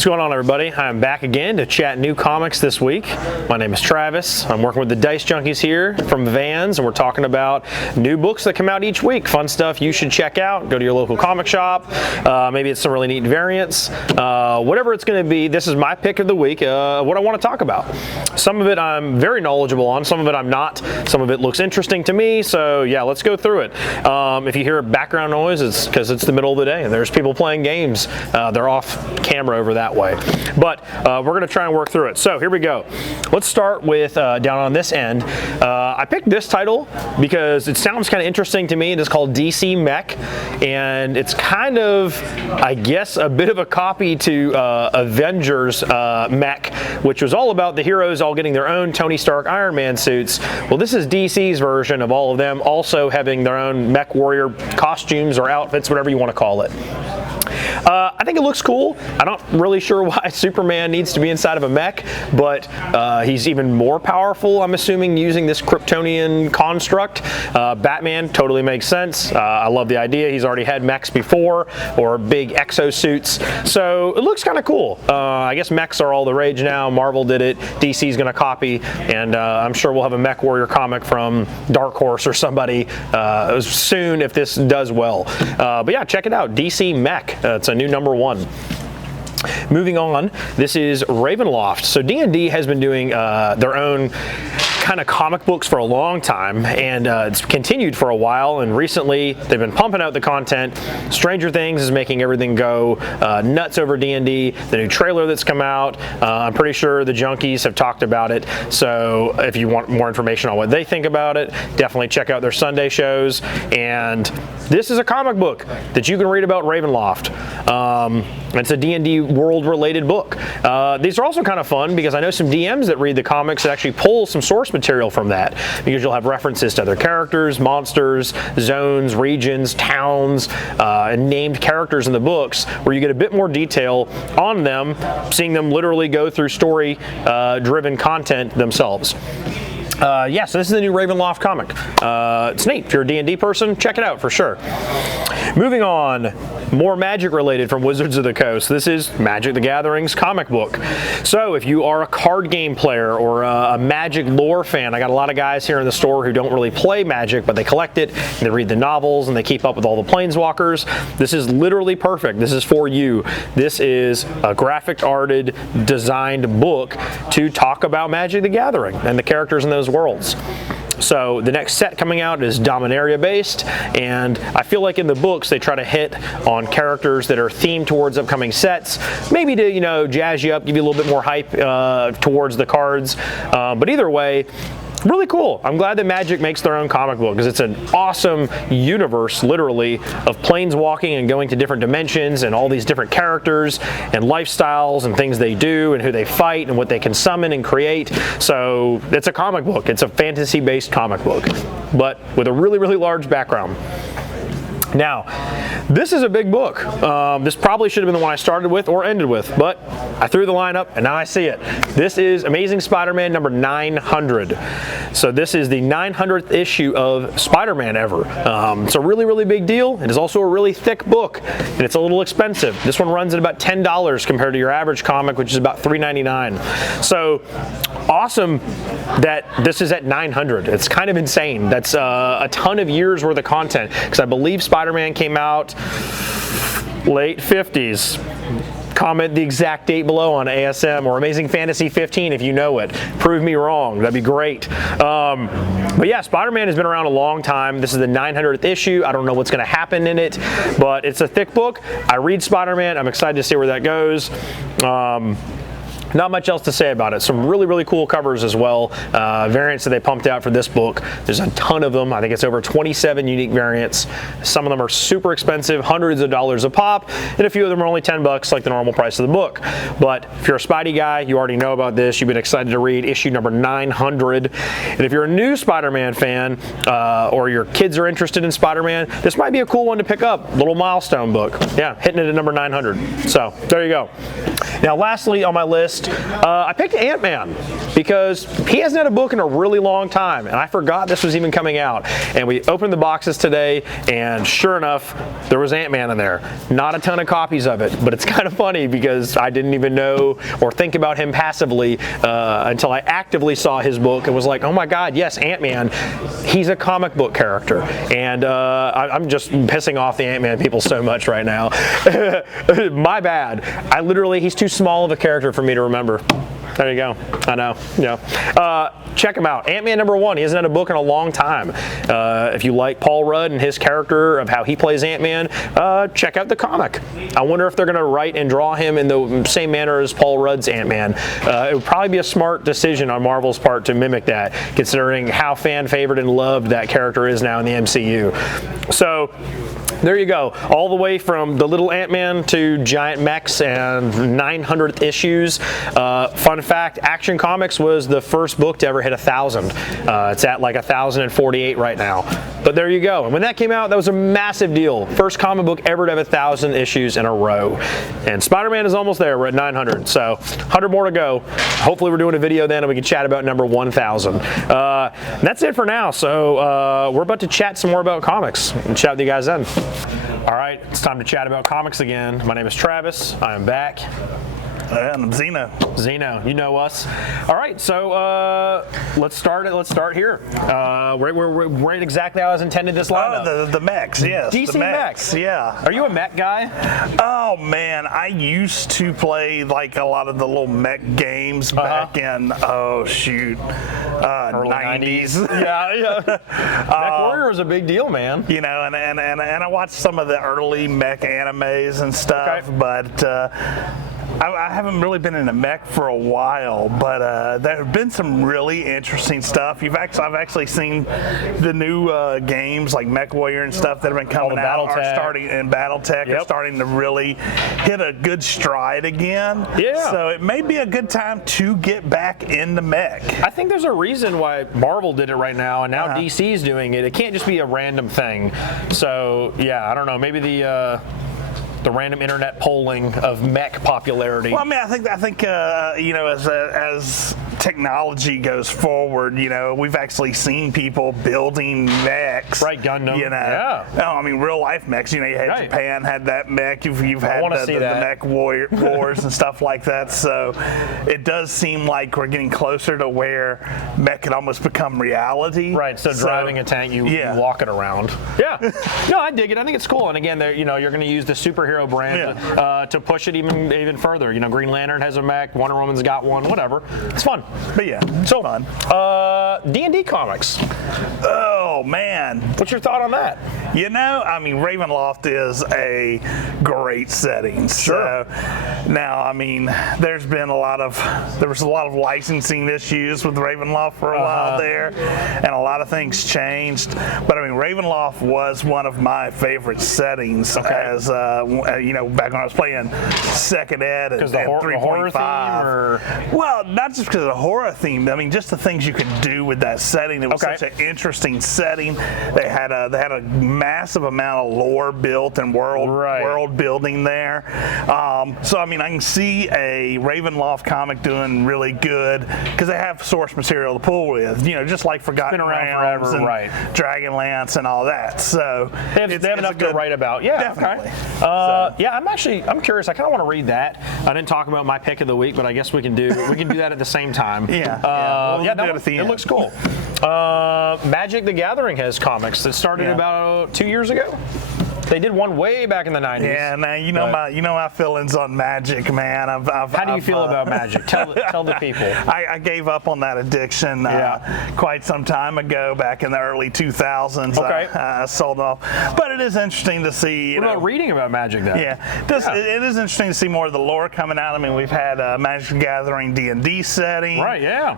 What's going on, everybody? I'm back again to chat new comics this week. My name is Travis. I'm working with the Dicejunkies here from Vans, and we're talking about new books that come out each week. Fun stuff you should check out. Go to your local comic shop. Maybe it's some really neat variants. Whatever it's going to be, this is my pick of the week, what I want to talk about. Some of it I'm very knowledgeable on, some of it I'm not. Some of it looks interesting to me, so yeah, let's go through it. If you hear background noise, it's because it's the middle of the day and there's people playing games. They're off camera over that way. But we're going to try and work through it. So here we go. Let's start with down on this end. I picked this title because it sounds kind of interesting to me. It is called DC Mech, and it's kind of, I guess, a bit of a copy to Avengers Mech, which was all about the heroes all getting their own Tony Stark Iron Man suits. Well, this is DC's version of all of them also having their own mech warrior costumes or outfits, whatever you want to call it. I think it looks cool. I'm not really sure why Superman needs to be inside of a mech, but he's even more powerful, I'm assuming, using this Kryptonian construct. Batman totally makes sense. I love the idea. He's already had mechs before, or big exosuits, so it looks kind of cool. I guess mechs are all the rage now. Marvel did it. DC's going to copy, and I'm sure we'll have a mech warrior comic from Dark Horse or somebody soon if this does well. But yeah, check it out. DC Mech. It's a new #1. Moving on, this is Ravenloft. So D&D has been doing their own kind of comic books for a long time, and it's continued for a while, and recently they've been pumping out the content. Stranger Things is making everything go nuts over D&D. The new trailer that's come out, I'm pretty sure the Junkies have talked about it, so if you want more information on what they think about it, definitely check out their Sunday shows. And this is a comic book that you can read about Ravenloft. It's a D&D world related book. These are also kind of fun because I know some DMs that read the comics that actually pull some source material from that, because you'll have references to other characters, monsters, zones, regions, towns, and named characters in the books, where you get a bit more detail on them, seeing them literally go through story driven content themselves. Yeah, so this is the new Ravenloft comic. It's neat. If you're a D&D person, check it out for sure. Moving on, more Magic related from Wizards of the Coast. This is Magic the Gathering's comic book. So if you are a card game player or a Magic lore fan, I got a lot of guys here in the store who don't really play Magic, but they collect it, and they read the novels, and they keep up with all the planeswalkers. This is literally perfect. This is for you. This is a graphic arted, designed book to talk about Magic the Gathering and the characters in those worlds. So the next set coming out is Dominaria based, and I feel like in the books they try to hit on characters that are themed towards upcoming sets, maybe to, you know, jazz you up, give you a little bit more hype towards the cards. But either way, really cool. I'm glad that Magic makes their own comic book, because it's an awesome universe, literally, of planeswalking and going to different dimensions and all these different characters and lifestyles and things they do and who they fight and what they can summon and create. So it's a comic book. It's a fantasy-based comic book, but with a really, really large background. Now, this is a big book. This probably should have been the one I started with or ended with, but I threw the line up and now I see it. This is Amazing Spider-Man number 900. So this is the 900th issue of Spider-Man ever. It's a really, really big deal. It is also a really thick book, and it's a little expensive. This one runs at about $10 compared to your average comic, which is about $3.99. So awesome that this is at 900. It's kind of insane. That's a ton of years worth of content, because I believe Spider-Man came out late 50s. Comment the exact date below on ASM or Amazing Fantasy 15 if you know it. Prove me wrong. That'd be great. But yeah, Spider-Man has been around a long time. This is the 900th issue. I don't know what's going to happen in it, but it's a thick book. I read Spider-Man. I'm excited to see where that goes. Not much else to say about it. Some really, really cool covers as well. Variants that they pumped out for this book. There's a ton of them. I think it's over 27 unique variants. Some of them are super expensive, hundreds of dollars a pop, and a few of them are only $10, like the normal price of the book. But if you're a Spidey guy, you already know about this. You've been excited to read issue number 900. And if you're a new Spider-Man fan, or your kids are interested in Spider-Man, this might be a cool one to pick up. Little milestone book. Yeah, hitting it at number 900. So there you go. Now, lastly on my list, list. I picked Ant-Man because he hasn't had a book in a really long time, and I forgot this was even coming out. And we opened the boxes today, and sure enough, there was Ant-Man in there. Not a ton of copies of it, but it's kind of funny because I didn't even know or think about him passively until I actively saw his book and was like, oh my God, yes, Ant-Man. He's a comic book character, and I'm just pissing off the Ant-Man people so much right now. My bad. He's too small of a character for me to remember. There you go. I know. Yeah. Check him out. Ant-Man #1. He hasn't had a book in a long time. If you like Paul Rudd and his character of how he plays Ant-Man, check out the comic. I wonder if they're going to write and draw him in the same manner as Paul Rudd's Ant-Man. It would probably be a smart decision on Marvel's part to mimic that, considering how fan favored and loved that character is now in the MCU. So there you go. All the way from the little Ant-Man to giant mechs and 900th issues. Fun fact, Action Comics was the first book to ever hit 1,000. It's at like 1,048 right now. But there you go. And when that came out, that was a massive deal. First comic book ever to have 1,000 issues in a row. And Spider-Man is almost there. We're at 900. So 100 more to go. Hopefully we're doing a video then and we can chat about number 1,000. That's it for now. So we're about to chat some more about comics and chat with you guys then. All right, it's time to chat about comics again. My name is Travis. I am back. And I'm Zeno. Zeno, you know us. All right, so let's start here. Right exactly how I was intended this lineup. Oh, the mechs, yes. DC the mechs, yeah. Are you a mech guy? Oh man, I used to play like a lot of the little mech games back in early 90s. Yeah. Mech Warrior was a big deal, man. You know, and I watched some of the early mech animes and stuff, but I haven't really been in a mech for a while, but there have been some really interesting stuff. I've actually seen the new games like Mech Warrior and stuff that have been coming out are starting to really hit a good stride again. Yeah. So it may be a good time to get back into mech. I think there's a reason why Marvel did it right now, and now DC's doing it. It can't just be a random thing. So yeah, I don't know. Maybe the random internet polling of mech popularity. Well, I mean, I think you know, as technology goes forward, you know, we've actually seen people building mechs. Right, Gundam. You know, I mean, real life mechs. You know, you had Japan had that mech. You've had the Mech Wars and stuff like that. So it does seem like we're getting closer to where mech could almost become reality. Right. So driving a tank, you walk it around. Yeah. No, I dig it. I think it's cool. And again, you're going to use the superhero brand to push it even further. You know, Green Lantern has a mech. Wonder Woman's got one. Whatever. It's fun. But yeah, so fun. D&D comics. Oh man, what's your thought on that? You know, I mean, Ravenloft is a great setting. Sure. So now, I mean, there was a lot of licensing issues with Ravenloft for a while there, and a lot of things changed. But I mean, Ravenloft was one of my favorite settings as you know, back when I was playing second ed and 3.5. Well, not just because of the horror theme. I mean, just the things you could do with that setting. It was such an interesting setting. They had a massive amount of lore built and world building there. So I mean, I can see a Ravenloft comic doing really good because they have source material to pull with. You know, just like Forgotten Realms and Dragonlance and all that. So they have enough to write about. Yeah, definitely. Yeah, I'm curious. I kind of want to read that. I didn't talk about my pick of the week, but I guess we can do that at the same time. It looks cool. Magic the Gathering has comics that started about 2 years ago. They did one way back in the 90s. Yeah, now you know my feelings on Magic, man. How do you feel about Magic? Tell the people. I gave up on that addiction quite some time ago, back in the early 2000s. I sold off. But it is interesting to see. What about reading about Magic then? It is interesting to see more of the lore coming out. I mean, we've had Magic the Gathering D&D setting. Right. Yeah.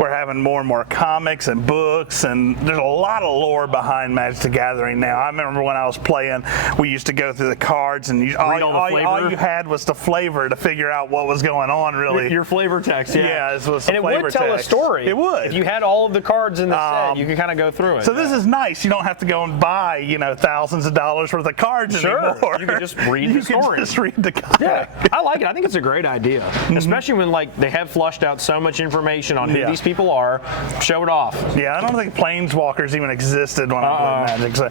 We're having more and more comics and books, and there's a lot of lore behind Magic the Gathering now. I remember when I was playing, we used to go through the cards and all you had was the flavor to figure out what was going on. Really, your flavor text. Yeah, this was the and it flavor would tell text. a story. It would. If you had all of the cards in the set, you could kind of go through it. So this is nice. You don't have to go and buy thousands of dollars worth of cards anymore. You can just read the story. You can just read the comic. Yeah, I like it. I think it's a great idea, especially when they have flushed out so much information on who these people are. Show it off. Yeah, I don't think Planeswalkers even existed when I played Magic. So.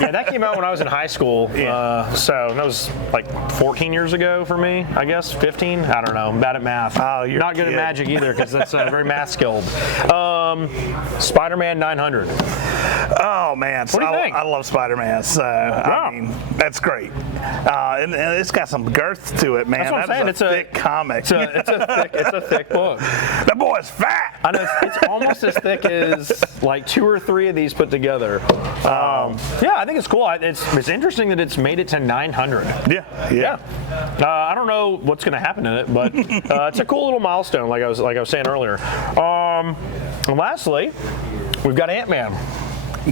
Yeah, that came out when I was in high school. So that was like 14 years ago for me, I guess. 15? I don't know. I'm bad at math. Oh, you're not good at Magic either because that's very math skilled. Spider-Man 900. Oh man, what do you think? I love Spider-Man. So I mean, that's great, and it's got some girth to it, man. That's what I'm saying. It's a thick comic. It's a thick book. That boy's fat. I know it's almost as thick as like 2 or 3 of these put together. Yeah, I think it's cool. It's interesting that it's made it to 900. Yeah. I don't know what's going to happen in it, but it's a cool little milestone, like I was saying earlier. And lastly, we've got Ant-Man.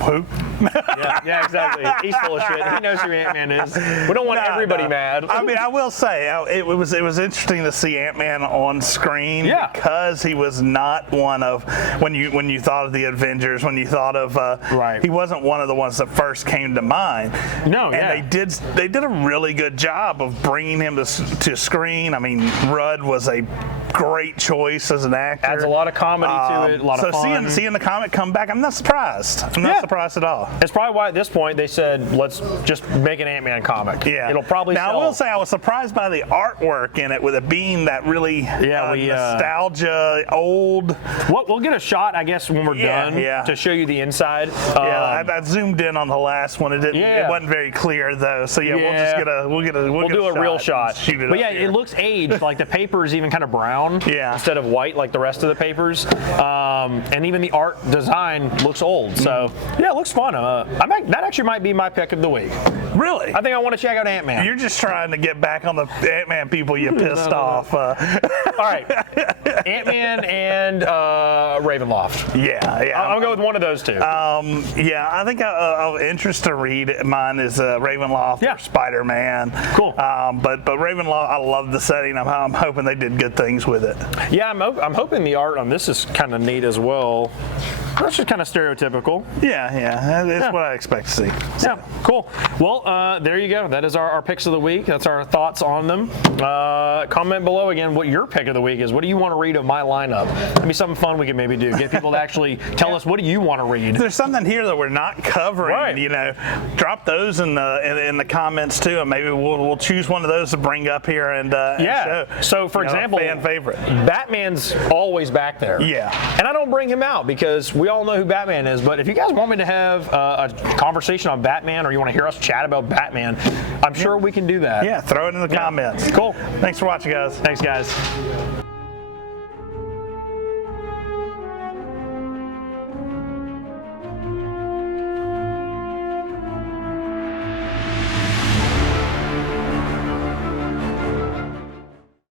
Who? yeah, exactly. He's full of shit. He knows who Ant-Man is. We don't want everybody mad. I mean, I will say it was interesting to see Ant-Man on screen because he was not one of when you thought of the Avengers, when you thought of he wasn't one of the ones that first came to mind. No, and they did a really good job of bringing him to screen. I mean, Rudd was a great choice as an actor. Adds a lot of comedy to it, a lot of fun. So seeing the comic come back, I'm not surprised. I'm not surprised at all. It's probably why at this point they said, let's just make an Ant-Man comic. Yeah. It'll probably Now, sell. I will say I was surprised by the artwork in it, with it being that really nostalgia, old. We'll get a shot, I guess, when we're done to show you the inside. I zoomed in on the last one. It wasn't very clear, though. So, we'll do a real shot. Shoot it but up it here. looks aged. Like the paper is even kind of brown instead of white like the rest of the papers. And even the art design looks old. So, yeah, it looks fun. That actually might be my pick of the week. Really? I think I want to check out Ant-Man. You're just trying to get back on the Ant-Man people you pissed off. All right. Ant-Man and Ravenloft. Yeah. I'll go with one of those two. I think of interest to read mine is Ravenloft or Spider-Man. Cool. But Ravenloft, I love the setting. I'm hoping they did good things with it. Yeah, I'm hoping the art on this is kind of neat as well. That's just kind of stereotypical. Yeah. That's what I expect to see. So. Yeah, cool. Well, there you go. That is our picks of the week. That's our thoughts on them. Comment below again what your pick of the week is. What do you want to read of my lineup? That'd be something fun we could maybe do. Get people to actually tell us, what do you want to read? There's something here that we're not covering. Right. Drop those in the comments too, and maybe we'll choose one of those to bring up here and show. So for example, fan favorite. Batman's always back there. Yeah. And I don't bring him out because we all know who Batman is. But if you guys want me to have a conversation on Batman, or you want to hear us chat about Batman, I'm sure we can do that. Yeah, throw it in the comments. Cool. Thanks for watching, guys. Thanks, guys.